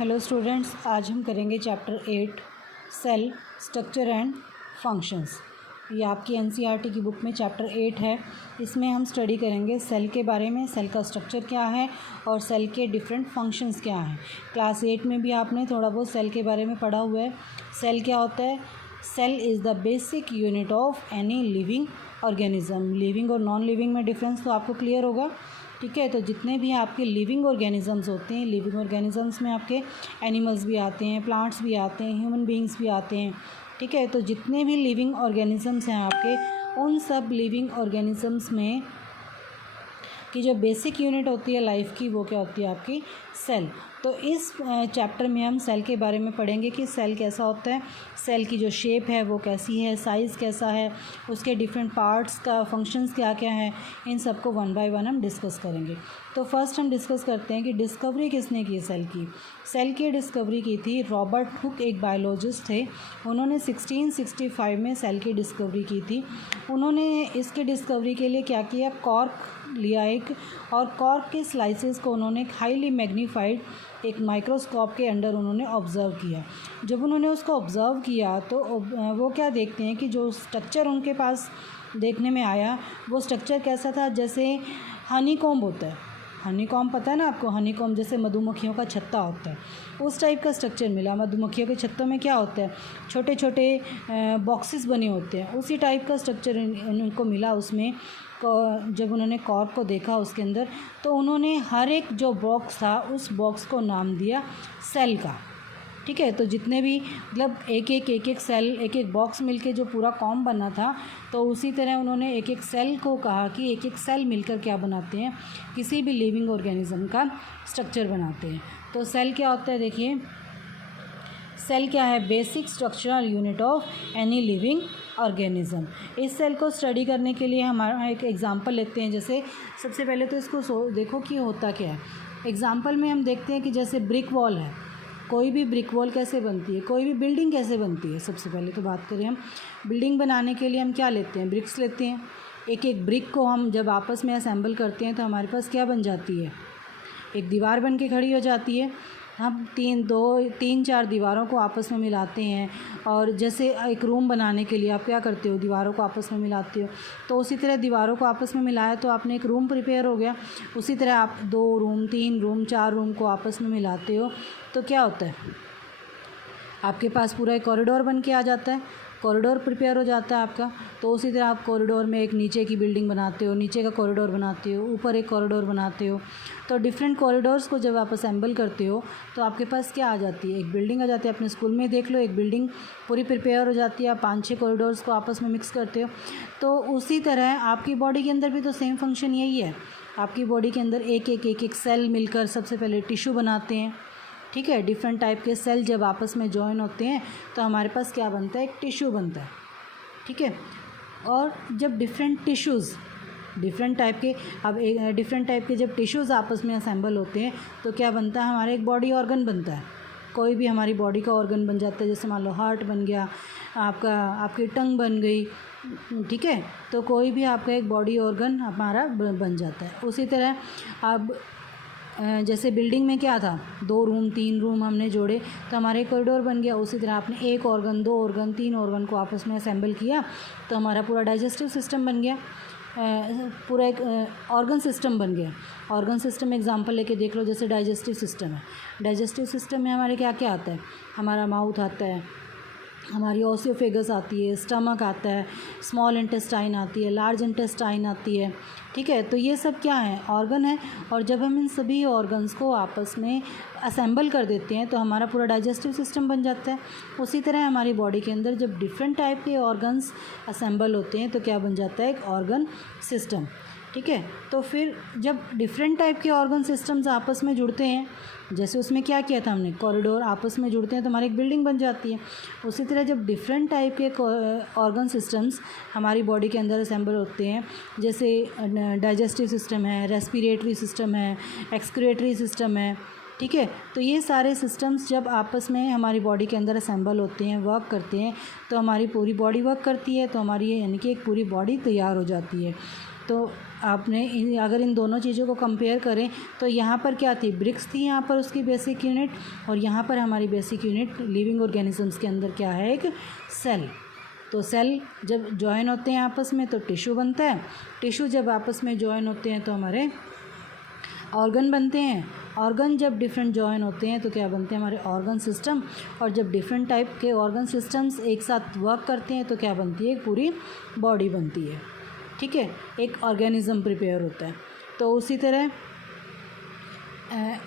Hello students, आज हम करेंगे chapter 8 cell structure and functions. ये आपकी एनसीईआरटी की बुक में चैप्टर 8 है। इसमें हम स्टडी करेंगे सेल के बारे में, सेल का स्ट्रक्चर क्या है और सेल के डिफरेंट फंक्शंस क्या हैं। क्लास 8 में भी आपने थोड़ा बहुत सेल के बारे में पढ़ा हुआ है। सेल क्या होता है? Cell is the basic unit of any living organism. Living और नॉन लिविंग में डिफरेंस तो आपको क्लियर होगा, ठीक है। तो जितने भी आपके लिविंग ऑर्गेनिजम्स होते हैं, लिविंग ऑर्गेनिजम्स में आपके एनिमल्स भी आते हैं, प्लांट्स भी आते हैं, ह्यूमन बीइंग्स भी आते हैं, ठीक है। तो जितने भी लिविंग ऑर्गेनिजम्स हैं आपके, उन सब लिविंग ऑर्गेनिजम्स में की जो बेसिक यूनिट होती है लाइफ की, वो क्या होती है? आपकी सेल। तो इस चैप्टर में हम सेल के बारे में पढ़ेंगे कि सेल कैसा होता है, सेल की जो शेप है वो कैसी है, साइज़ कैसा है, उसके डिफरेंट पार्ट्स का फंक्शंस क्या क्या है, इन सब को वन बाय वन हम डिस्कस करेंगे। तो फर्स्ट हम डिस्कस करते हैं कि डिस्कवरी किसने की सेल की। सेल की डिस्कवरी की थी रॉबर्ट हुक, एक बायोलॉजिस्ट थे। उन्होंने 1665 में सेल की डिस्कवरी की थी। उन्होंने इसकी डिस्कवरी के लिए क्या किया? कॉर्क लिया एक, और कॉर्क के स्लाइसेस को उन्होंने हाईली मैग्नीफाइड एक माइक्रोस्कोप के अंडर उन्होंने ऑब्ज़र्व किया। जब उन्होंने उसको ऑब्ज़र्व किया तो वो क्या देखते हैं कि जो स्ट्रक्चर उनके पास देखने में आया, वो स्ट्रक्चर कैसा था? जैसे हनीकॉम्ब होता है, हनीकॉम्ब पता है ना आपको? हनीकॉम्ब जैसे मधुमक्खियों का छत्ता होता है, उस टाइप का स्ट्रक्चर मिला। मधुमक्खियों के छत्तों में क्या होता है? छोटे छोटे बॉक्सेस बने होते हैं, उसी टाइप का स्ट्रक्चर उनको मिला उसमें। जब उन्होंने कॉर्क को देखा उसके अंदर, तो उन्होंने हर एक जो बॉक्स था उस बॉक्स को नाम दिया सेल का, ठीक है। तो जितने भी मतलब एक एक सेल, एक एक बॉक्स मिलके जो पूरा कॉम्ब बना था, तो उसी तरह उन्होंने एक एक सेल को कहा कि एक एक सेल मिलकर क्या बनाते हैं? किसी भी लिविंग ऑर्गेनिज्म का स्ट्रक्चर बनाते हैं। तो सेल क्या होता है? देखिए, सेल क्या है? Basic structural unit of any living organism. इस सेल को स्टडी करने के लिए हमारा एक एग्जांपल लेते हैं। जैसे सबसे पहले तो इसको देखो कि होता क्या है। एग्जांपल में हम देखते हैं कि जैसे ब्रिक वॉल है, कोई भी ब्रिक वॉल कैसे बनती है, कोई भी बिल्डिंग कैसे बनती है। सबसे पहले तो बात करें हम बिल्डिंग बनाने के लिए हम क्या लेते हैं? ब्रिक्स लेते हैं। एक एक ब्रिक को हम जब आपस में असेंबल करते हैं तो हमारे पास क्या बन जाती है? एक दीवार बन के खड़ी हो जाती है। हम तीन चार दीवारों को आपस में मिलाते हैं, और जैसे एक रूम बनाने के लिए आप क्या करते हो? दीवारों को आपस में मिलाते हो। तो उसी तरह दीवारों को आपस में मिलाया तो आपने एक रूम प्रिपेयर हो गया। उसी तरह आप 2 रूम, 3 रूम, 4 रूम को आपस में मिलाते हो तो क्या होता है? आपके पास पूरा एक कॉरिडोर बन के आ जाता है, कॉरिडोर प्रिपेयर हो जाता है आपका। तो उसी तरह आप कॉरिडोर में एक नीचे की बिल्डिंग बनाते हो, नीचे का कॉरिडोर बनाते हो, ऊपर एक कॉरिडोर बनाते हो। तो डिफरेंट कॉरिडोर्स को जब आप असेंबल करते हो तो आपके पास क्या आ जाती है? एक बिल्डिंग आ जाती है। अपने स्कूल में देख लो, एक बिल्डिंग पूरी प्रिपेयर हो जाती है। आप 5-6 कॉरिडोर्स को आपस में मिक्स करते हो। तो उसी तरह आपकी बॉडी के अंदर भी तो सेम फंक्शन यही है। आपकी बॉडी के अंदर एक सेल मिलकर सबसे पहले टिश्यू बनाते हैं, ठीक है। डिफरेंट टाइप के सेल जब आपस में जॉइन होते हैं तो हमारे पास क्या बनता है? एक टिश्यू बनता है, ठीक है। और जब डिफरेंट टिश्यूज़ डिफरेंट टाइप के डिफरेंट टाइप के जब टिश्यूज़ आपस में असेंबल होते हैं तो क्या बनता है? हमारा एक बॉडी ऑर्गन बनता है। कोई भी हमारी बॉडी का ऑर्गन बन जाता है। जैसे मान लो हार्ट बन गया, आपकी टंग बन गई, ठीक है। तो कोई भी आपका एक बॉडी ऑर्गन हमारा बन जाता है। उसी तरह अब जैसे बिल्डिंग में क्या था? 2 रूम, 3 रूम हमने जोड़े तो हमारे कॉरिडोर बन गया। उसी तरह आपने 1 ऑर्गन, 2 ऑर्गन, 3 ऑर्गन को आपस में असेंबल किया तो हमारा पूरा डाइजेस्टिव सिस्टम बन गया। पूरा एक ऑर्गन सिस्टम बन गया। ऑर्गन सिस्टम एग्जांपल लेके देख लो। जैसे डाइजेस्टिव सिस्टम है, डाइजेस्टिव सिस्टम में हमारे क्या क्या आता है? हमारा माउथ आता है, हमारी ओसियोफेगस आती है, स्टमक आता है, स्मॉल इंटेस्टाइन आती है, लार्ज इंटेस्टाइन आती है, ठीक है। तो ये सब क्या है? ऑर्गन है। और जब हम इन सभी ऑर्गन्स को आपस में असेंबल कर देते हैं तो हमारा पूरा डाइजेस्टिव सिस्टम बन जाता है। उसी तरह हमारी बॉडी के अंदर जब डिफरेंट टाइप के ऑर्गन्स असेंबल होते हैं तो क्या बन जाता है? एक ऑर्गन सिस्टम, ठीक है। तो फिर जब डिफरेंट टाइप के ऑर्गन सिस्टम्स आपस में जुड़ते हैं, जैसे उसमें क्या किया था हमने? कॉरिडोर आपस में जुड़ते हैं तो हमारी एक बिल्डिंग बन जाती है। उसी तरह जब डिफरेंट टाइप के ऑर्गन सिस्टम्स हमारी बॉडी के अंदर असेंबल होते हैं, जैसे डाइजेस्टिव सिस्टम है, रेस्पिरेटरी सिस्टम है, एक्सक्रीटरी सिस्टम है, ठीक है। तो ये सारे सिस्टम्स जब आपस में हमारी बॉडी के अंदर असेंबल होते हैं, वर्क करते हैं, तो हमारी पूरी बॉडी वर्क करती है। तो हमारी यानी कि एक पूरी बॉडी तैयार हो जाती है। तो आपने अगर इन दोनों चीज़ों को कंपेयर करें तो यहाँ पर क्या थी, ब्रिक्स थी यहाँ पर उसकी बेसिक यूनिट, और यहाँ पर हमारी बेसिक यूनिट लिविंग ऑर्गेनिजम्स के अंदर क्या है, एक सेल। तो सेल जब जॉइन होते हैं आपस में तो टिश्यू बनता है, टिश्यू जब आपस में जॉइन होते हैं तो हमारे ऑर्गन बनते हैं, ऑर्गन जब डिफरेंट जॉइन होते हैं तो क्या बनते हैं, हमारे ऑर्गन सिस्टम, और जब डिफरेंट टाइप के ऑर्गन सिस्टम्स एक साथ वर्क करते हैं तो क्या बनती है, एक पूरी बॉडी बनती है। ठीक है, एक ऑर्गेनिज्म प्रिपेयर होता है। तो उसी तरह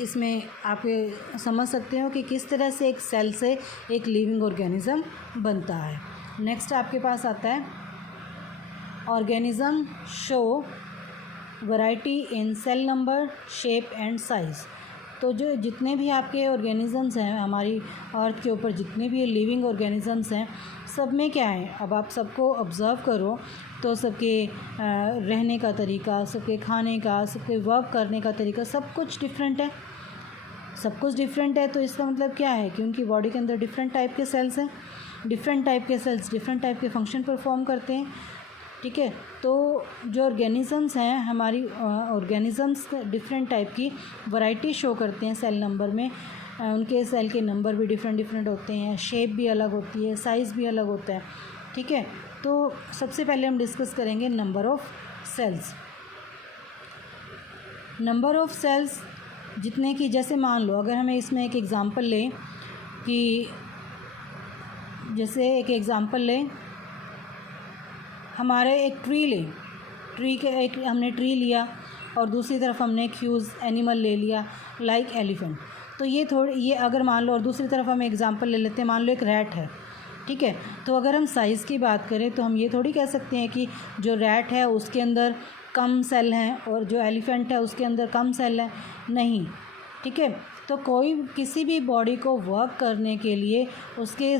इसमें आप समझ सकते हो कि किस तरह से एक सेल से एक लिविंग ऑर्गेनिज्म बनता है। नेक्स्ट आपके पास आता है organism show variety in cell number, shape and size. तो जो जितने भी आपके ऑर्गेनिजम्स हैं हमारी अर्थ के ऊपर, जितने भी लिविंग ऑर्गेनिजम्स हैं, सब में क्या है, अब आप सबको ऑब्ज़र्व करो तो सबके रहने का तरीका, सबके खाने का, सबके वर्क करने का तरीका, सब कुछ डिफरेंट है, सब कुछ डिफरेंट है। तो इसका मतलब क्या है कि उनकी बॉडी के अंदर डिफरेंट टाइप के सेल्स हैं, डिफरेंट टाइप के सेल्स डिफरेंट टाइप के फंक्शन परफॉर्म करते हैं। ठीक है, तो जो ऑर्गेनिजम्स हैं हमारी ऑर्गेनिजम्स डिफरेंट टाइप की वैरायटी शो करते हैं सेल नंबर में। उनके सेल के नंबर भी डिफरेंट डिफरेंट होते हैं, शेप भी अलग होती है, साइज़ भी अलग होता है। ठीक है, तो सबसे पहले हम डिस्कस करेंगे number of cells. Number of cells जितने की, जैसे मान लो अगर हमें इसमें एक एग्ज़ाम्पल लें कि जैसे एक एग्ज़ाम्पल लें, हमारे एक ट्री लें, ट्री के एक हमने ट्री लिया और दूसरी तरफ हमने एक ह्यूज एनिमल ले लिया लाइक एलिफेंट। तो ये अगर मान लो, और दूसरी तरफ हम एग्जांपल ले लेते हैं, मान लो एक रैट है। ठीक है, तो अगर हम साइज़ की बात करें तो हम ये थोड़ी कह सकते हैं कि जो रैट है उसके अंदर कम सेल हैं और जो एलिफेंट है उसके अंदर कम सेल हैं, नहीं। ठीक है, तो कोई किसी भी बॉडी को वर्क करने के लिए उसके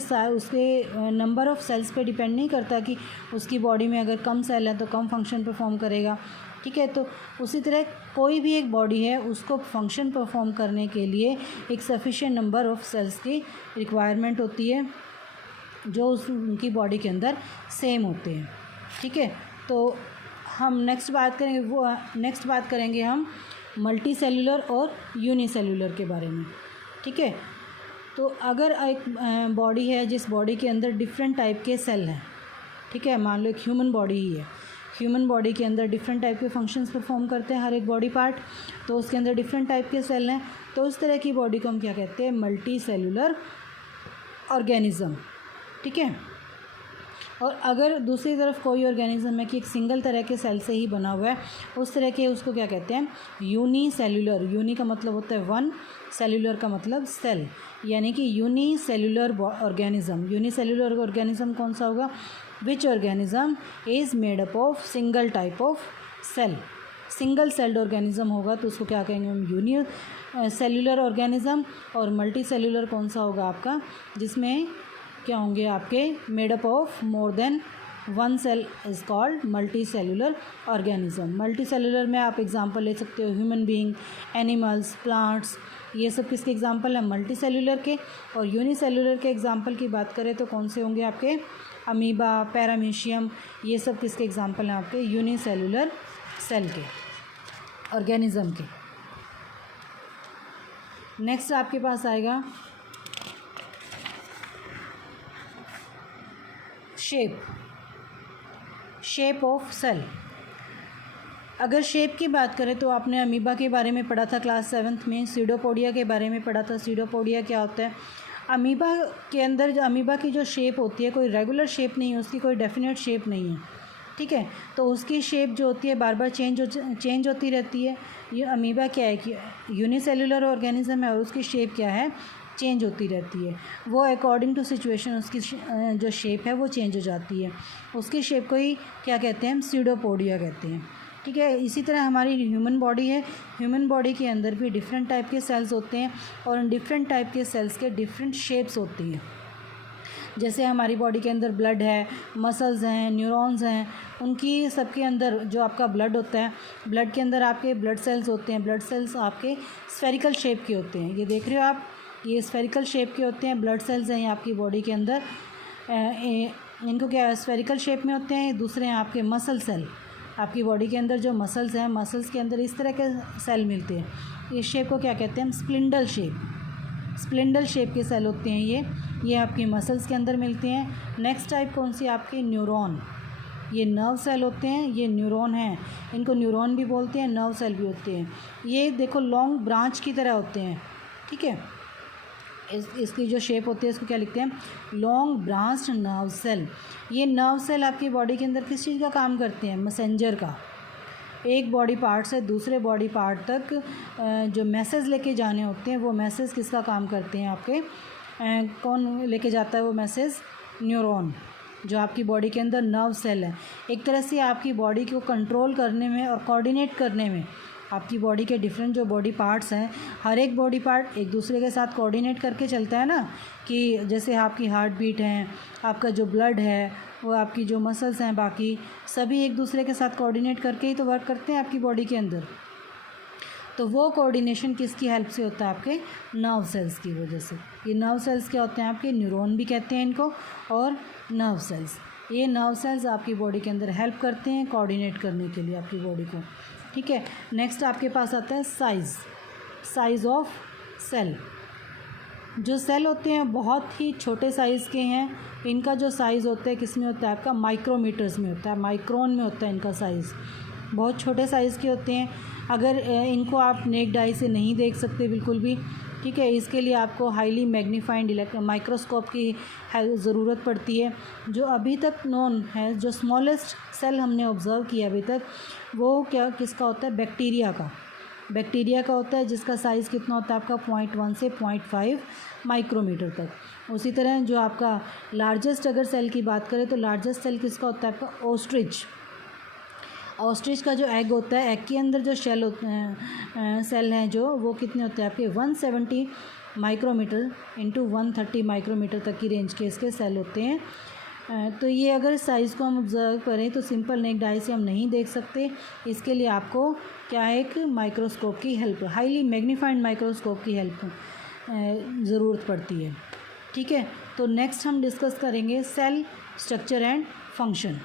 नंबर ऑफ़ सेल्स पे डिपेंड नहीं करता कि उसकी बॉडी में अगर कम सेल है तो कम फंक्शन परफॉर्म करेगा। ठीक है, तो उसी तरह कोई भी एक बॉडी है उसको फंक्शन परफॉर्म करने के लिए एक सफिशिएंट नंबर ऑफ़ सेल्स की रिक्वायरमेंट होती है जो उनकी बॉडी के अंदर सेम होते हैं। ठीक है, तो हम नेक्स्ट बात करेंगे हम मल्टी सेलुलर और यूनिसेलुलर के बारे में। ठीक है, तो अगर एक बॉडी है जिस बॉडी के अंदर डिफरेंट टाइप के सेल हैं, ठीक है, मान लो एक ह्यूमन बॉडी ही है, ह्यूमन बॉडी के अंदर डिफरेंट टाइप के फंक्शंस परफॉर्म करते हैं हर एक बॉडी पार्ट, तो उसके अंदर डिफरेंट टाइप के सेल हैं, तो उस तरह की बॉडी को हम क्या कहते हैं, मल्टी सेलुलर ऑर्गेनिज्म। ठीक है, और अगर दूसरी तरफ कोई ऑर्गेनिज्म है कि एक सिंगल तरह के सेल से ही बना हुआ है, उस तरह के उसको क्या कहते हैं, यूनी सेलुलर। यूनी का मतलब होता है वन, सेलुलर का मतलब सेल, यानी कि unicellular organism. Unicellular organism कौन सा होगा, which organism is made up of single type of cell. Single celled organism होगा तो उसको क्या कहेंगे हम, यूनी सेलुलर ऑर्गेनिज्म। और मल्टी सेलुलर कौन सा होगा आपका, जिसमें क्या होंगे आपके, made up of more than one cell is called multicellular organism. Multicellular में आप एग्जांपल ले सकते हो ह्यूमन बीइंग, एनिमल्स, प्लांट्स, ये सब किसके एग्जांपल हैं, मल्टी सेलुलर के। और यूनिसेलुलर के एग्जांपल की बात करें तो कौन से होंगे आपके, अमीबा, पैरामीशियम, ये सब किसके एग्जांपल हैं आपके, यूनिसेलुलर सेल के, ऑर्गेनिज्म के। नेक्स्ट आपके पास आएगा शेप ऑफ सेल। अगर शेप की बात करें तो आपने अमीबा के बारे में पढ़ा था क्लास 7th में, सीडोपोडिया के बारे में पढ़ा था। सीडोपोडिया क्या होता है, अमीबा के अंदर जो अमीबा की जो शेप होती है कोई रेगुलर शेप नहीं है, उसकी कोई डेफिनेट शेप नहीं है। ठीक है, तो उसकी शेप जो होती है बार बार चेंज होती रहती है। ये अमीबा क्या है कि यूनिसेलुलर ऑर्गेनिज्म है और उसकी शेप क्या है, चेंज होती रहती है। वो अकॉर्डिंग टू सिचुएशन उसकी जो शेप है वो चेंज हो जाती है। उसकी शेप को ही क्या कहते हैं, हम सीडोपोडिया कहते हैं। ठीक है, इसी तरह हमारी ह्यूमन बॉडी है, ह्यूमन बॉडी के अंदर भी डिफरेंट टाइप के सेल्स होते हैं और उन डिफरेंट टाइप के सेल्स के डिफरेंट शेप्स होती हैं। जैसे हमारी बॉडी के अंदर ब्लड है, मसल्स हैं, न्यूरॉन्स हैं, उनकी सबके अंदर जो आपका ब्लड होता है, ब्लड के अंदर आपके ब्लड सेल्स होते हैं। ब्लड सेल्स आपके स्फेरिकल शेप के होते हैं, ये देख रहे हो आप, ये स्फेरिकल शेप के होते हैं ब्लड सेल्स हैं आपकी बॉडी के अंदर। इनको क्या स्फेरिकल शेप में होते हैं। दूसरे हैं आपके मसल सेल, आपकी बॉडी के अंदर जो मसल्स हैं, मसल्स के अंदर इस तरह के सेल मिलते हैं। इस शेप को क्या कहते हैं हम? स्प्लिंडल शेप। स्प्लिंडल शेप के सेल होते हैं ये आपकी मसल्स के अंदर मिलते हैं। नेक्स्ट टाइप कौन सी? आपकी न्यूरॉन। ये नर्व सेल होते हैं, ये न्यूरॉन हैं, इनको न्यूरॉन भी बोलते हैं, नर्व सेल भी होते हैं। ये देखो लॉन्ग ब्रांच की तरह होते हैं, ठीक है। इसकी जो शेप होती है इसको क्या लिखते हैं? Long branched nerve cell. ये नर्व सेल आपकी बॉडी के अंदर किस चीज़ का काम करते हैं? मैसेंजर का। एक बॉडी पार्ट से दूसरे बॉडी पार्ट तक जो मैसेज लेके जाने होते हैं, वो मैसेज किसका काम करते हैं आपके? कौन लेके जाता है वो मैसेज? न्यूरॉन, जो आपकी बॉडी के अंदर नर्व सेल है। एक तरह से आपकी बॉडी को कंट्रोल करने में और कोऑर्डिनेट करने में, आपकी बॉडी के डिफरेंट जो बॉडी पार्ट्स हैं, हर एक बॉडी पार्ट एक दूसरे के साथ कोऑर्डिनेट करके चलता है ना, कि जैसे आपकी हार्ट बीट है, आपका जो ब्लड है, वो आपकी जो मसल्स हैं, बाकी सभी एक दूसरे के साथ कोऑर्डिनेट करके ही तो वर्क करते हैं आपकी बॉडी के अंदर। तो वो कोऑर्डिनेशन किसकी हेल्प से होता है? आपके नर्व सेल्स की वजह से। ये नर्व सेल्स क्या होते हैं? आपके न्यूरॉन भी कहते हैं इनको, और नर्व सेल्स। ये नर्व सेल्स आपकी बॉडी के अंदर हेल्प करते हैं कोऑर्डिनेट करने के लिए आपकी बॉडी को, ठीक है। नेक्स्ट आपके पास आता है साइज़ ऑफ सेल। जो सेल होते हैं बहुत ही छोटे साइज़ के हैं। इनका जो साइज़ होता है किस में होता है? आपका माइक्रोमीटर्स में होता है, माइक्रोन में होता है इनका साइज़। बहुत छोटे साइज़ के होते हैं। अगर इनको आप नेक्ड आई से नहीं देख सकते बिल्कुल भी, ठीक है, इसके लिए आपको हाईली मैग्नीफाइड माइक्रोस्कोप की ज़रूरत पड़ती है। जो अभी तक नोन है, जो स्मॉलेस्ट सेल हमने ऑब्ज़र्व किया अभी तक, वो किसका होता है? बैक्टीरिया का होता है, जिसका साइज़ कितना होता है आपका? 0.1 से 0.5 माइक्रोमीटर तक। उसी तरह जो आपका लार्जेस्ट अगर सेल की बात करें तो लार्जेस्ट सेल किसका होता है आपका? ऑस्ट्रिच का जो एग होता है, एग के अंदर जो शेल होते हैं, सेल हैं जो, वो कितने होते हैं आपके? 170 माइक्रोमीटर इंटू 130 माइक्रोमीटर तक की रेंज के इसके सेल होते हैं। तो ये अगर साइज़ को हम ऑब्ज़र्व करें तो सिंपल नेक्ड आई से हम नहीं देख सकते। इसके लिए आपको क्या है? एक माइक्रोस्कोप की हेल्प, हाईली मैग्नीफाइड माइक्रोस्कोप की हेल्प ज़रूरत पड़ती है, ठीक है। तो नेक्स्ट हम डिस्कस करेंगे सेल स्ट्रक्चर एंड फंक्शन।